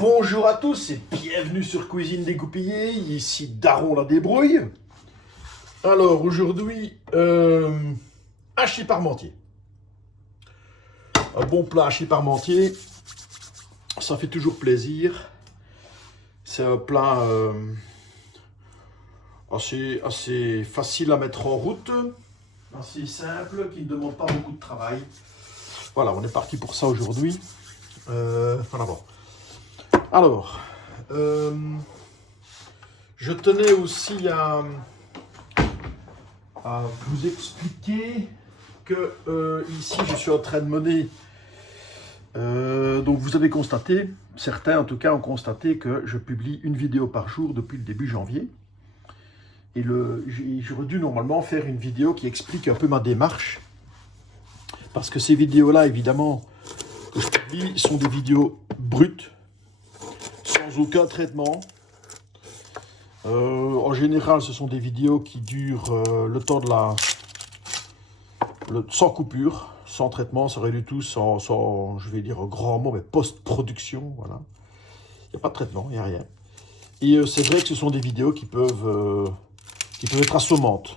Bonjour à tous et bienvenue sur Cuisine Dégoupillée, ici Daron la débrouille. Alors aujourd'hui, hachis parmentier. Un bon plat hachis parmentier, ça fait toujours plaisir. C'est un plat assez facile à mettre en route, assez simple, qui ne demande pas beaucoup de travail. Voilà, on est parti pour ça aujourd'hui. Voilà, bon. Alors, je tenais aussi à vous expliquer que ici je suis en train de mener, donc vous avez constaté, certains en tout cas ont constaté que je publie une vidéo par jour depuis le début janvier. Et j'aurais dû normalement faire une vidéo qui explique un peu ma démarche. Parce que ces vidéos-là, évidemment, que je publie, sont des vidéos brutes, sans aucun traitement. En général, ce sont des vidéos qui durent le temps de sans coupure, sans traitement, sans rien du tout, sans je vais dire un grand mot, mais post-production, voilà. Il n'y a pas de traitement, il n'y a rien. Et c'est vrai que ce sont des vidéos qui peuvent être assommantes.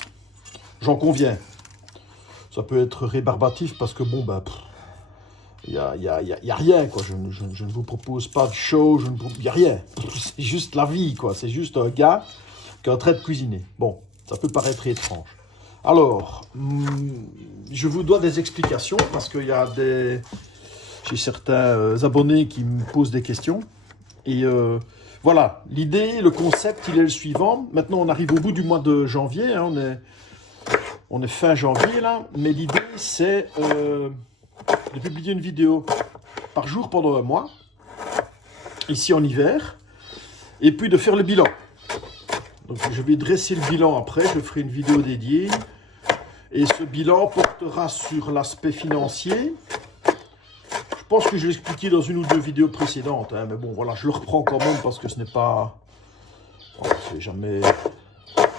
J'en conviens. Ça peut être rébarbatif parce que bon, ben, il n'y a rien, quoi. Je ne vous propose pas de show, il n'y a rien. C'est juste la vie, quoi. C'est juste un gars qui est en train de cuisiner. Bon, ça peut paraître étrange. Alors, je vous dois des explications parce qu'il y a j'ai certains abonnés qui me posent des questions. Et voilà, l'idée, le concept, il est le suivant. Maintenant, on arrive au bout du mois de janvier. Hein, on est fin janvier, là. Mais l'idée, c'est de publier une vidéo par jour pendant un mois, ici en hiver, et puis de faire le bilan. Donc je vais dresser le bilan après, je ferai une vidéo dédiée, et ce bilan portera sur l'aspect financier. Je pense que je l'ai expliqué dans une ou deux vidéos précédentes, hein, mais bon voilà, je le reprends quand même parce que ce n'est pas... Bon, c'est jamais...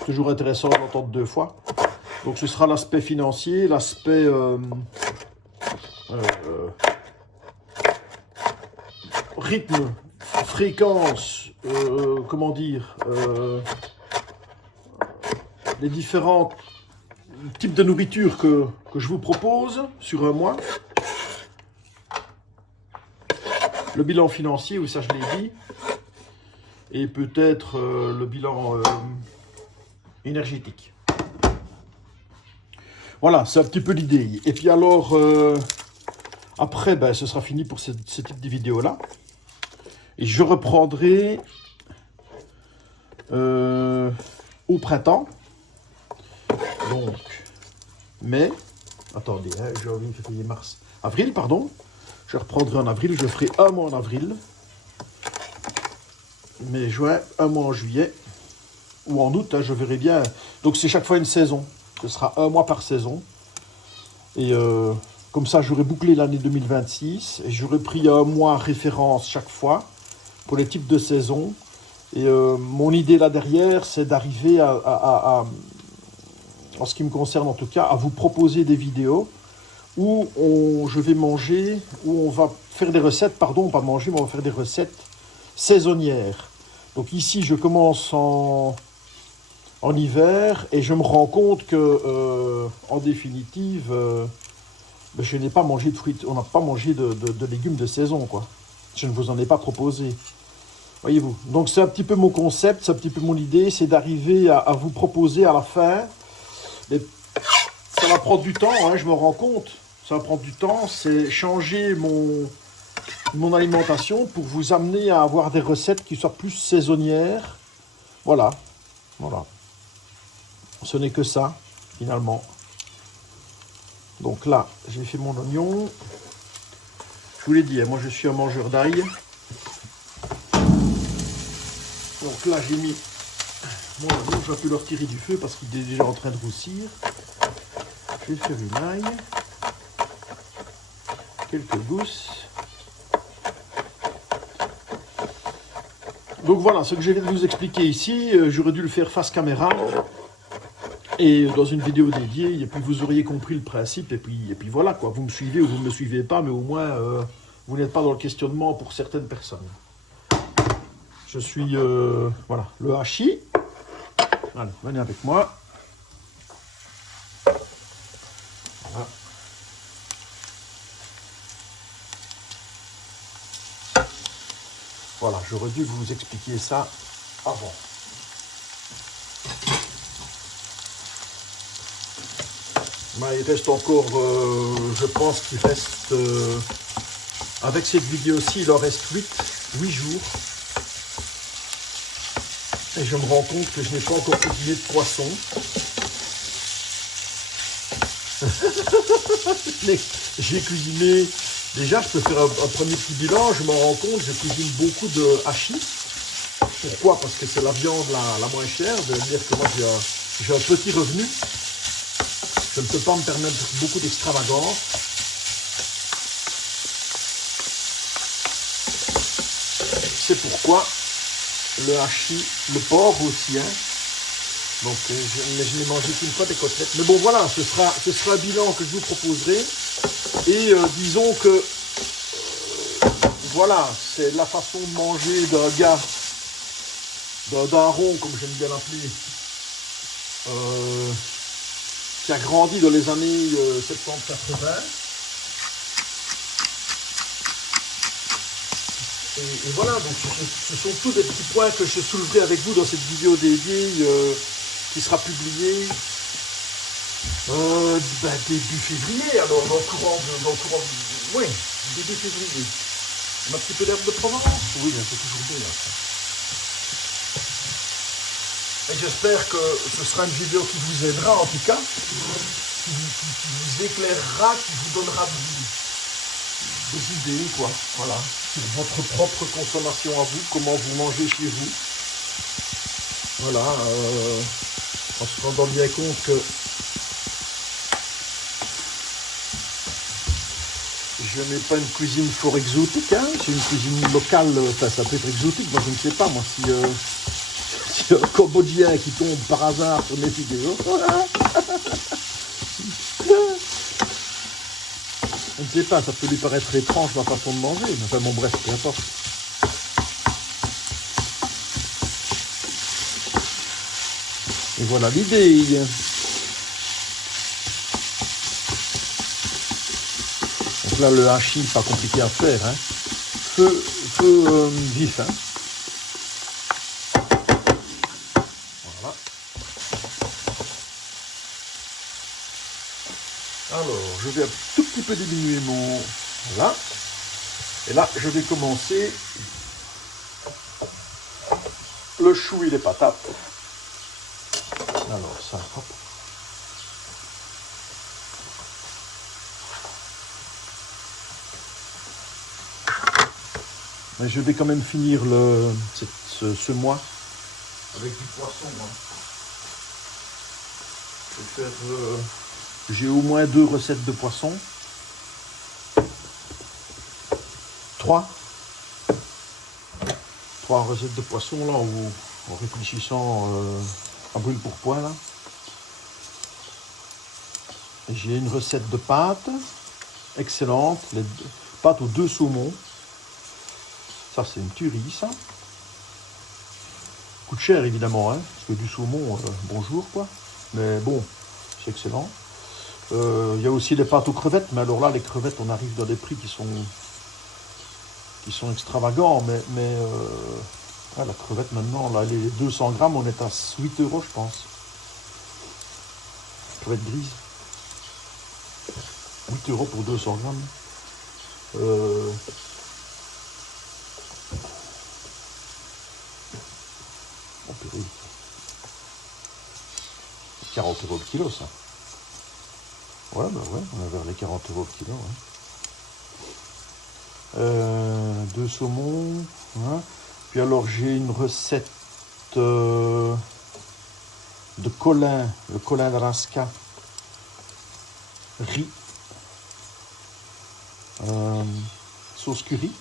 toujours intéressant de l'entendre deux fois. Donc ce sera l'aspect financier, l'aspect... rythme, fréquence, comment dire, les différents types de nourriture que je vous propose sur un mois. Le bilan financier, oui, ça je l'ai dit. Et peut-être le bilan énergétique. Voilà, c'est un petit peu l'idée. Et puis alors... après, ben, ce sera fini pour ce type de vidéo-là. Et je reprendrai au printemps. Donc, mai. Attendez, hein, janvier, février, mars. Avril, pardon. Je reprendrai en avril. Je ferai un mois en avril. Mai, juin, un mois en juillet. Ou en août, hein, je verrai bien. Donc, c'est chaque fois une saison. Ce sera un mois par saison. Et... comme ça, j'aurais bouclé l'année 2026 et j'aurais pris un mois référence chaque fois pour les types de saisons. Et mon idée là derrière, c'est d'arriver en ce qui me concerne en tout cas, à vous proposer des vidéos où je vais manger, où on va faire des recettes, pardon, pas manger, mais on va faire des recettes saisonnières. Donc ici, je commence en hiver et je me rends compte que, en définitive... je n'ai pas mangé de fruits, on n'a pas mangé de légumes de saison, quoi. Je ne vous en ai pas proposé. Voyez-vous. Donc c'est un petit peu mon concept, c'est un petit peu mon idée, c'est d'arriver à vous proposer à la fin. Mais ça va prendre du temps, hein, je me rends compte. Ça va prendre du temps, c'est changer mon alimentation pour vous amener à avoir des recettes qui soient plus saisonnières. Voilà. Voilà. Ce n'est que ça, finalement. Donc là, j'ai fait mon oignon. Je vous l'ai dit, moi je suis un mangeur d'ail. Donc là, j'ai mis mon oignon. Je vais plus le retirer du feu parce qu'il est déjà en train de roussir. Je vais faire une ail. Quelques gousses. Donc voilà, ce que je viens de vous expliquer ici, j'aurais dû le faire face caméra. Et dans une vidéo dédiée, et puis vous auriez compris le principe, et puis voilà quoi, vous me suivez ou vous ne me suivez pas, mais au moins vous n'êtes pas dans le questionnement pour certaines personnes. je suis... voilà, le hachis. Allez, venez avec moi. Voilà. Voilà, j'aurais dû vous expliquer ça avant. Mais il reste encore, je pense qu'il reste, avec cette vidéo-ci, il en reste 8 jours. Et je me rends compte que je n'ai pas encore cuisiné de poisson. J'ai cuisiné, déjà je peux faire un premier petit bilan, je m'en rends compte, je cuisine beaucoup de hachis. Pourquoi? Parce que c'est la viande la moins chère, de dire que moi j'ai un petit revenu. Je ne peux pas me permettre beaucoup d'extravagance. C'est pourquoi le hachis, le porc aussi, hein. Donc, je n'ai mangé qu'une fois des côtelettes. Mais bon, voilà, ce sera un bilan que je vous proposerai. Et disons que, voilà, c'est la façon de manger d'un gars, d'un rond, comme j'aime bien l'appeler, qui a grandi dans les années 70-80. Et voilà, donc ce sont tous des petits points que je souleverai avec vous dans cette vidéo dédiée qui sera publiée début février, alors dans le courant oui, début février. Un petit peu d'herbe de Provence? Oui, un peu toujours bien. Et j'espère que ce sera une vidéo qui vous aidera en tout cas, qui vous éclairera, qui vous donnera des idées, quoi, voilà, sur votre propre consommation à vous, comment vous mangez chez vous. Voilà, en se rendant bien compte que je n'ai pas une cuisine fort exotique, hein, c'est une cuisine locale, enfin ça peut être exotique, moi je ne sais pas, moi si un Cambodgien qui tombe par hasard sur mes vidéos, je ne sais pas, ça peut lui paraître étrange ma façon de manger, mais enfin bon bref, peu importe. Et voilà l'idée. Donc là le hachis, pas compliqué à faire, hein. Feu vif, hein. Voilà. Alors, je vais un tout petit peu diminuer mon... Voilà. Et là, je vais commencer le chou et les patates. Alors, ça, hop. Mais je vais quand même finir ce mois avec du poisson. Hein. Je vais faire... j'ai au moins 2 recettes de poisson. 3 recettes de poisson là, en réfléchissant à brûle pour point là. J'ai une recette de pâtes excellente, les pâtes aux 2 saumons. Ça c'est une tuerie ça. Coûte cher évidemment, hein, parce que du saumon, bonjour quoi. Mais bon, c'est excellent. Il y a aussi les pâtes aux crevettes, mais alors là les crevettes on arrive dans des prix qui sont extravagants, mais ouais, la crevette maintenant, là, les 200 grammes, on est à 8 € je pense. Crevette grise. 8 € pour 200 grammes. Oh purée. 40 € le kilo ça. Ouais, bah ouais, on est vers les 40 € le kilo, ouais. 2 saumons, hein. Puis alors j'ai une recette de colin, le colin d'Alaska, riz, sauce curry.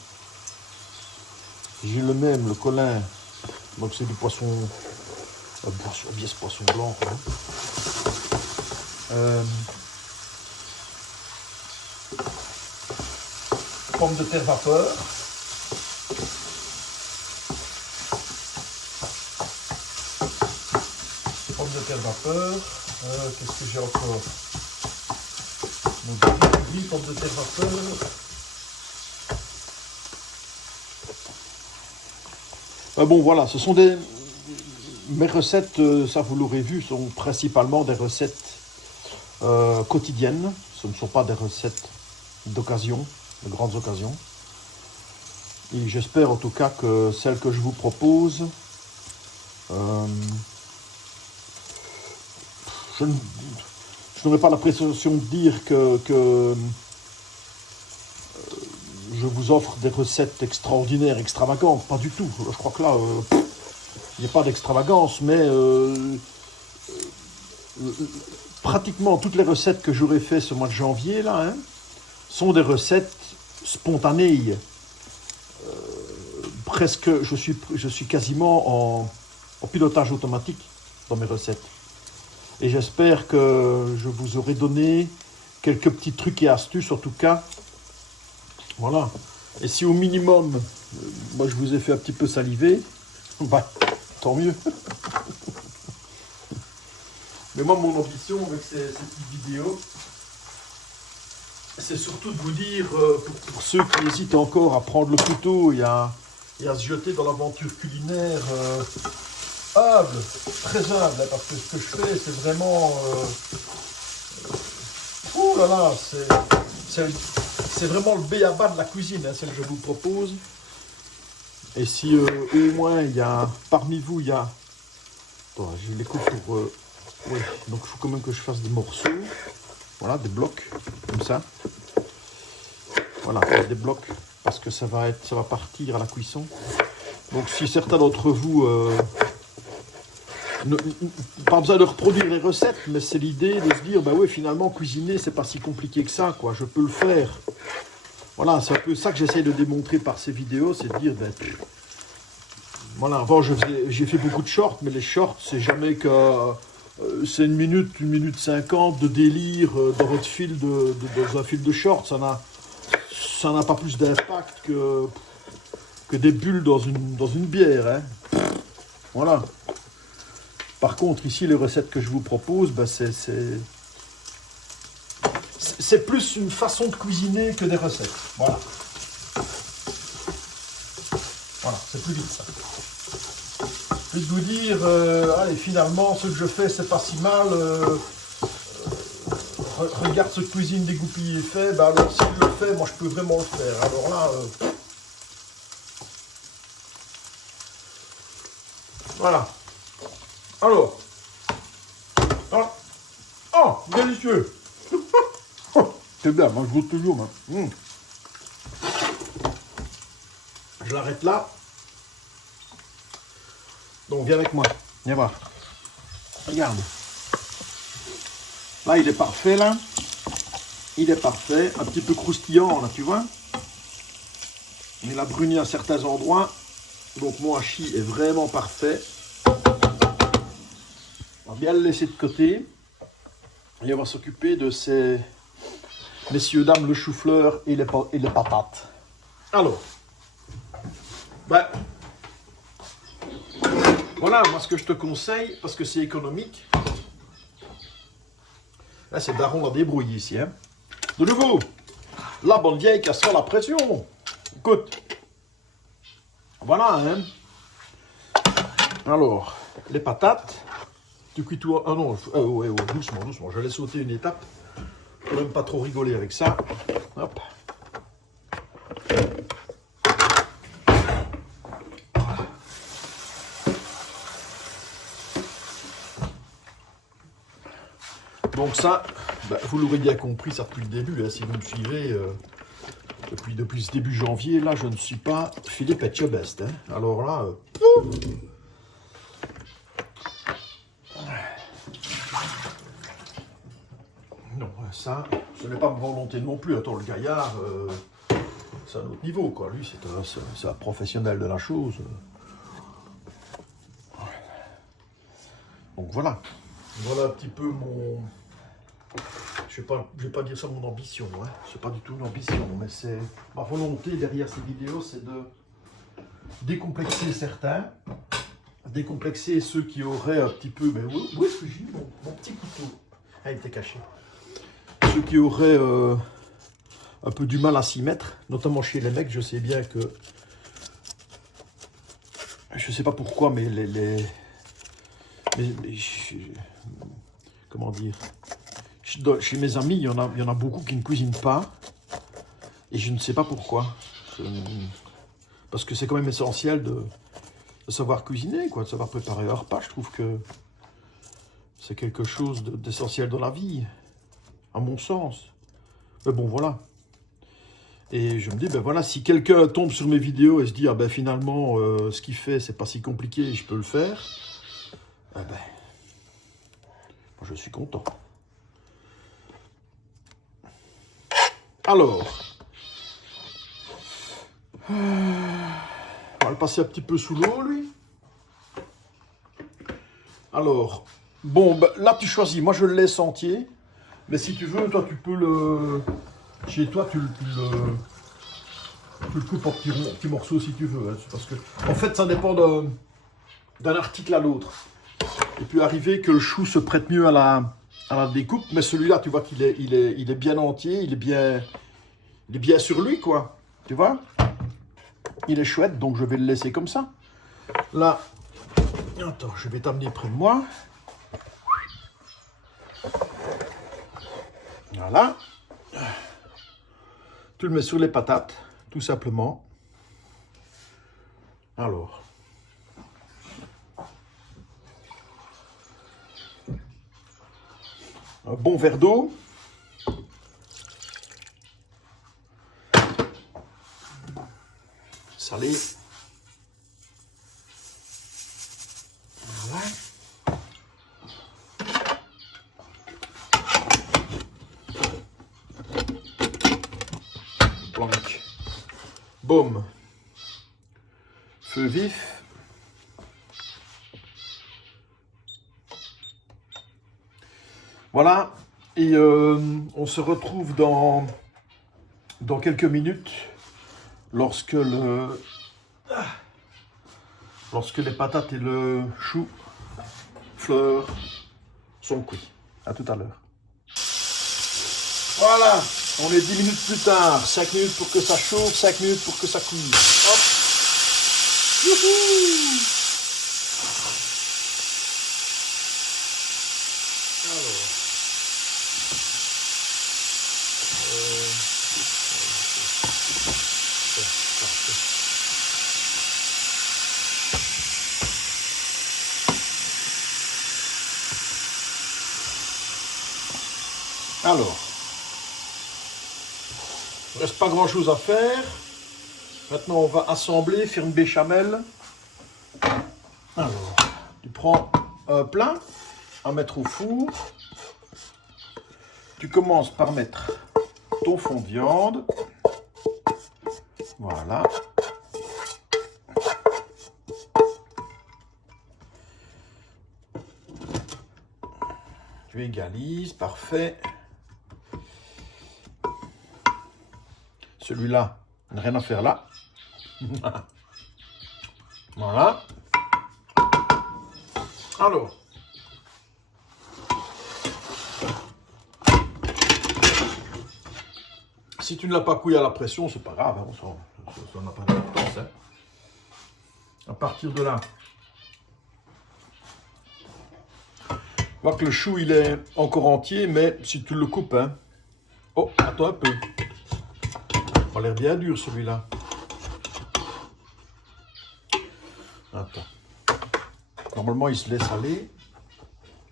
J'ai le même, le colin, donc c'est du poisson, bien ce poisson blanc, quoi. Pommes de terre vapeur. pommes de terre vapeur. Qu'est-ce que j'ai encore? Donc, pommes de terre vapeur. Bon, voilà, ce sont mes recettes, ça vous l'aurez vu, sont principalement des recettes quotidiennes. Ce ne sont pas des recettes d'occasion, de grandes occasions. Et j'espère en tout cas que celles que je vous propose, je n'aurai pas la prétention de dire que je vous offre des recettes extraordinaires, extravagantes, pas du tout. Je crois que là, il n'y a pas d'extravagance, mais pratiquement toutes les recettes que j'aurais fait ce mois de janvier, là, hein, sont des recettes spontanées. Presque, je suis quasiment en pilotage automatique dans mes recettes. Et j'espère que je vous aurai donné quelques petits trucs et astuces, en tout cas. Voilà. Et si au minimum, moi je vous ai fait un petit peu saliver, bah, tant mieux. Mais moi, mon ambition avec ces petites vidéos, c'est surtout de vous dire, pour ceux qui hésitent encore à prendre le couteau et à se jeter dans l'aventure culinaire, humble, très humble, hein, parce que ce que je fais, c'est vraiment... ouh là là, c'est vraiment le b.a.-ba de la cuisine, hein, celle que je vous propose. Et si au moins, il y a, parmi vous, il y a... Attends, je les coupe pour... oui, donc il faut quand même que je fasse des morceaux. Voilà, des blocs, comme ça. Voilà, des blocs, parce que ça va partir à la cuisson. Donc si certains d'entre vous... pas besoin de reproduire les recettes, mais c'est l'idée de se dire, bah oui, finalement, cuisiner, c'est pas si compliqué que ça, quoi. Je peux le faire. Voilà, c'est un peu ça que j'essaie de démontrer par ces vidéos, c'est de dire, ben, voilà, avant, j'ai fait beaucoup de shorts, mais les shorts, c'est jamais que... c'est une minute 50 de délire dans votre fil dans un fil de short. Ça n'a pas plus d'impact que des bulles dans une bière. Hein. Voilà. Par contre, ici, les recettes que je vous propose, ben, c'est plus une façon de cuisiner que des recettes. Voilà. Voilà, c'est plus vite ça. Plus de vous dire, allez, finalement, ce que je fais, c'est pas si mal. Regarde ce que cuisine dégoupillé fait. Ben alors, si je le fais, moi, je peux vraiment le faire. Alors là, voilà. Alors. Ah, oh, délicieux. C'est bien, moi, je goûte toujours. Moi. Je l'arrête là. Donc, viens avec moi. Viens voir. Regarde. Là, il est parfait, là. Il est parfait. Un petit peu croustillant, là, tu vois. Il a bruni à certains endroits. Donc, mon hachis est vraiment parfait. On va bien le laisser de côté. Et on va s'occuper de ces messieurs, dames, le chou-fleur et les patates. Alors. Ben... Voilà, moi ce que je te conseille, parce que c'est économique, là c'est daron la débrouille ici. Hein. De nouveau, la bonne vieille casserole à pression. Écoute, voilà. Hein. Alors, les patates, tu cuis tout... Ah non, ouais, doucement, doucement, je laisse sauter une étape. Faut même pas trop rigoler avec ça. Hop. Donc ça, bah, vous l'aurez bien compris, ça depuis le début, hein, si vous me suivez depuis ce début janvier, là je ne suis pas Philippe Etchebest. Hein. Alors là, non, ça, ce n'est pas ma volonté non plus. Attends, le gaillard, c'est un autre niveau, quoi. Lui, c'est un professionnel de la chose. Donc voilà. Voilà un petit peu mon... Je vais pas dire ça mon ambition, hein. C'est pas du tout une ambition, mais c'est ma volonté derrière ces vidéos, c'est de décomplexer certains, décomplexer ceux qui auraient un petit peu... Mais où est-ce que j'ai mis mon petit couteau? Ah, il était caché. Ceux qui auraient un peu du mal à s'y mettre, notamment chez les mecs, je sais bien que... Je sais pas pourquoi, mais comment dire? Chez mes amis, il y en a beaucoup qui ne cuisinent pas. Et je ne sais pas pourquoi. Parce que c'est quand même essentiel de savoir cuisiner, quoi, de savoir préparer un repas. Je trouve que c'est quelque chose d'essentiel dans la vie, à mon sens. Mais bon, voilà. Et je me dis, ben voilà, si quelqu'un tombe sur mes vidéos et se dit, ah ben finalement, ce qu'il fait, c'est pas si compliqué, je peux le faire, eh ben, moi je suis content. Alors, on va le passer un petit peu sous l'eau, lui. Alors, bon, ben, là tu choisis. Moi je le laisse entier. Mais si tu veux, toi tu peux le... Chez toi, tu le coupes en petits morceaux si tu veux. Hein. Parce que, en fait, ça dépend d'un article à l'autre. Il peut arriver que le chou se prête mieux à la découpe. Mais celui-là, tu vois qu'il est bien entier. Il est bien sur lui, quoi. Tu vois? Il est chouette, donc je vais le laisser comme ça. Là, attends, je vais t'amener près de moi. Voilà. Tu le mets sur les patates, tout simplement. Alors. Un bon verre d'eau. Salé. Voilà. Planque. Baume. Feu vif. Voilà. Et on se retrouve dans quelques minutes lorsque les patates et le chou fleur sont cuits. À tout à l'heure. Voilà, on est 10 minutes plus tard. 5 minutes pour que ça chauffe, 5 minutes pour que ça cuise. Hop. Youhou. Alors. Parfait. Alors, il ne reste pas grand chose à faire. Maintenant, on va assembler, faire une béchamel. Alors, tu prends un plat à mettre au four. Tu commences par mettre ton fond de viande. Voilà. Tu égalises, parfait. Celui-là, rien à faire là. Voilà. Alors. Si tu ne l'as pas cuit à la pression, c'est pas grave. Hein, ça n'a pas d'importance. Hein. À partir de là. On voit que le chou, il est encore entier, mais si tu le coupes, hein. Oh, attends un peu. Il a l'air bien dur, celui-là. Attends. Normalement, il se laisse aller.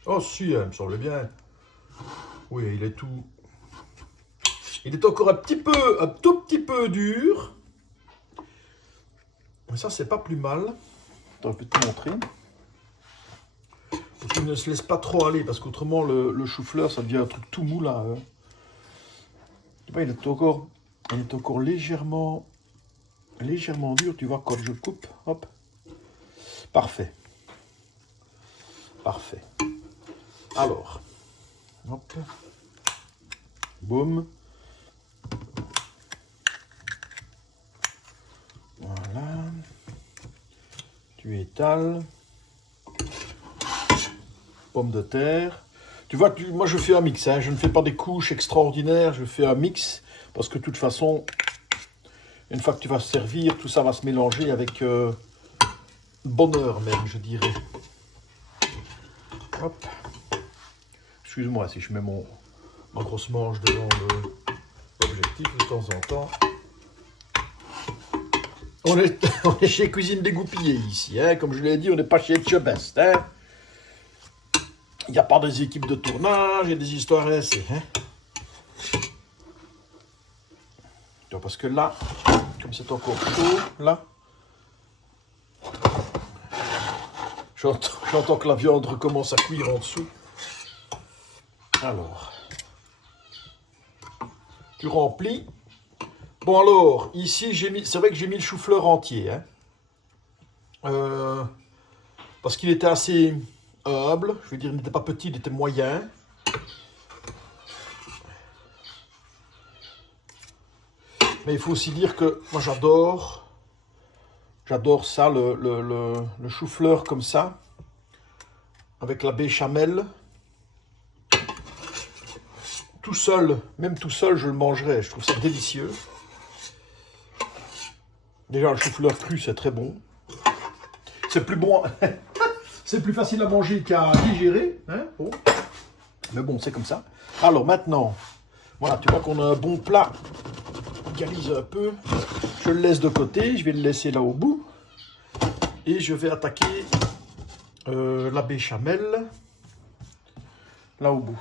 Oh, si, il me semble bien. Oui, il est tout... Il est encore un tout petit peu dur. Mais ça, c'est pas plus mal. Attends, je vais te montrer. Faut qu'il ne se laisse pas trop aller, parce qu'autrement, le chou-fleur, ça devient un truc tout mou, là. Il est encore légèrement dur, tu vois, quand je coupe. Hop. Parfait. Parfait. Alors. Hop. Boum. Voilà. Tu étales. pommes de terre. Tu vois, moi je fais un mix, hein. Je ne fais pas des couches extraordinaires, je fais un mix. Parce que de toute façon, une fois que tu vas servir, tout ça va se mélanger avec bonheur même, je dirais. Hop. Excuse-moi si je mets ma grosse manche devant l'objectif de temps en temps. On est chez Cuisine Dégoupillée ici, hein. Comme je l'ai dit, on n'est pas chez Etchebest, hein. Il n'y a pas des équipes de tournage et des histoires ainsi, hein. Parce que là, comme c'est encore chaud, là, j'entends que la viande recommence à cuire en dessous. Alors, tu remplis. Bon alors, ici, c'est vrai que j'ai mis le chou-fleur entier, hein. Parce qu'il était assez humble, je veux dire, il n'était pas petit, il était moyen. Mais il faut aussi dire que moi j'adore ça, le chou-fleur comme ça, avec la béchamel. Tout seul, même tout seul, je le mangerais, je trouve ça délicieux. Déjà, le chou-fleur cru, c'est très bon. C'est plus bon, c'est plus facile à manger qu'à digérer, hein, bon. Mais bon, c'est comme ça. Alors maintenant, voilà, tu vois qu'on a un bon plat. Égalise un peu. Je le laisse de côté, je vais le laisser là au bout. Et je vais attaquer la béchamel là au bout.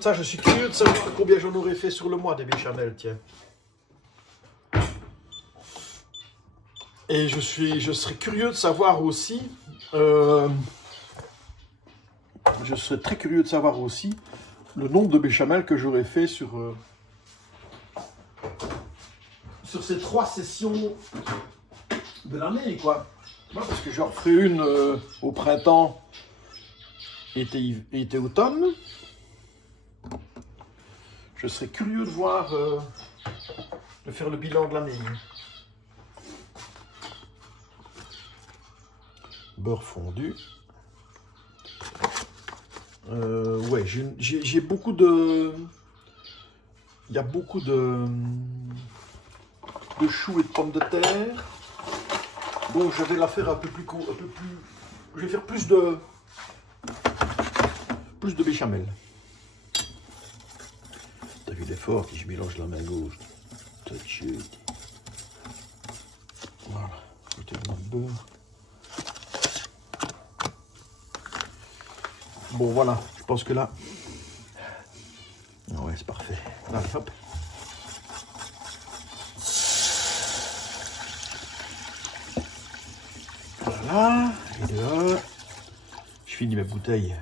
Ça, je suis curieux de savoir combien j'en aurais fait sur le mois des béchamel, tiens. Et je serais curieux de savoir aussi, je serais très curieux de savoir aussi le nombre de béchamel que j'aurais fait sur ces 3 sessions de l'année, quoi. Ouais, parce que j'en referai une au printemps, été-automne. Je serais curieux de voir, de faire le bilan de l'année. Beurre fondu. Ouais, j'ai beaucoup de... Il y a beaucoup de choux et de pommes de terre. Donc je vais la faire un peu plus... Je vais faire plus de béchamel. T'as vu l'effort que je mélange la main gauche. Voilà, côté de notre beurre. Bon voilà, je pense que là... Ouais, c'est parfait. Là, hop. Voilà, et de là, je finis ma bouteille.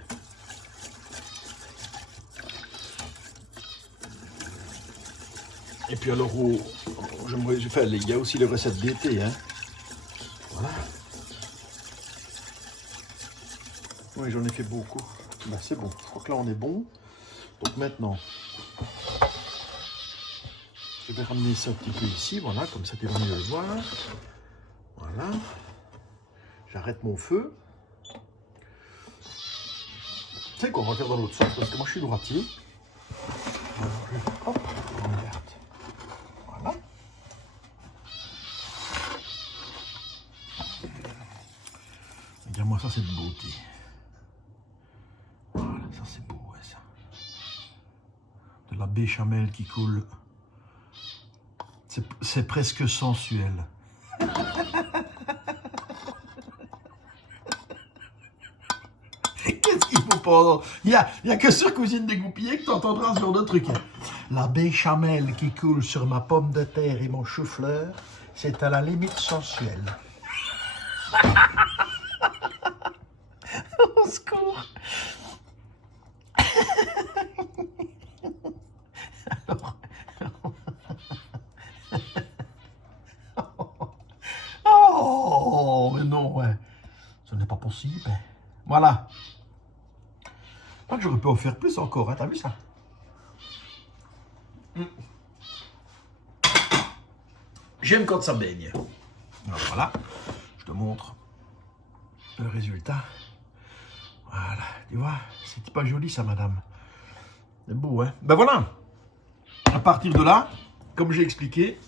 Et puis alors, il y a aussi les recettes d'été, hein. Voilà. Oui, j'en ai fait beaucoup. Ben, c'est bon, je crois que là on est bon. Donc maintenant, je vais ramener ça un petit peu ici, voilà, comme ça tu vas mieux le voir. Voilà. J'arrête mon feu. Tu sais quoi, on va faire dans l'autre sens, parce que moi je suis droitier. Alors, hop, on regarde. Voilà. Regarde-moi ça, c'est de beauté. Voilà, ça c'est beau, ouais, ça. De la béchamel qui coule. C'est presque sensuel. Qu'est-ce qu'il faut pas... Il y a que sur Cuisine Dégoupillée que tu entendras ce genre de truc. La béchamel qui coule sur ma pomme de terre et mon chou-fleur, c'est à la limite sensuel. Au secours. Alors... Oh, mais non, ouais. Ce n'est pas possible. Voilà. Je crois que j'aurais pu en faire plus encore, hein. T'as vu ça? J'aime quand ça baigne. Alors voilà, je te montre. le résultat. Voilà, tu vois, c'est pas joli ça, madame. C'est beau, hein? Ben voilà. À partir de là, comme j'ai expliqué,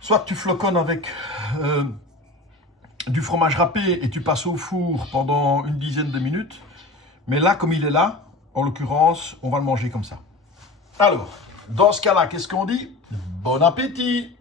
soit tu floconnes avec du fromage râpé et tu passes au four pendant une dizaine de minutes. Mais là, comme il est là, en l'occurrence, on va le manger comme ça. Alors, dans ce cas-là, qu'est-ce qu'on dit? Bon appétit!